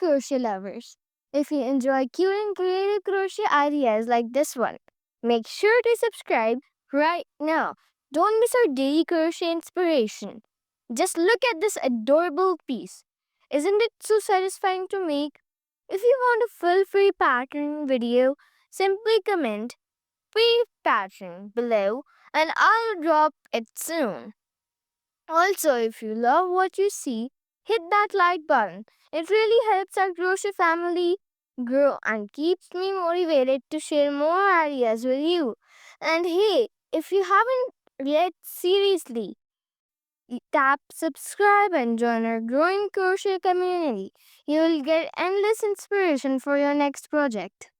crochet lovers. If you enjoy cute and creative crochet ideas like this one, make sure to subscribe right now. Don't miss our daily crochet inspiration. Just look at this adorable piece. Isn't it so satisfying to make? If you want a full free pattern video, simply comment free pattern below and I'll drop it soon. Also, if you love what you see, hit that like button. It really helps our crochet family grow and keeps me motivated to share more ideas with you. And hey, if you haven't yet, seriously, tap subscribe and join our growing crochet community. You will get endless inspiration for your next project.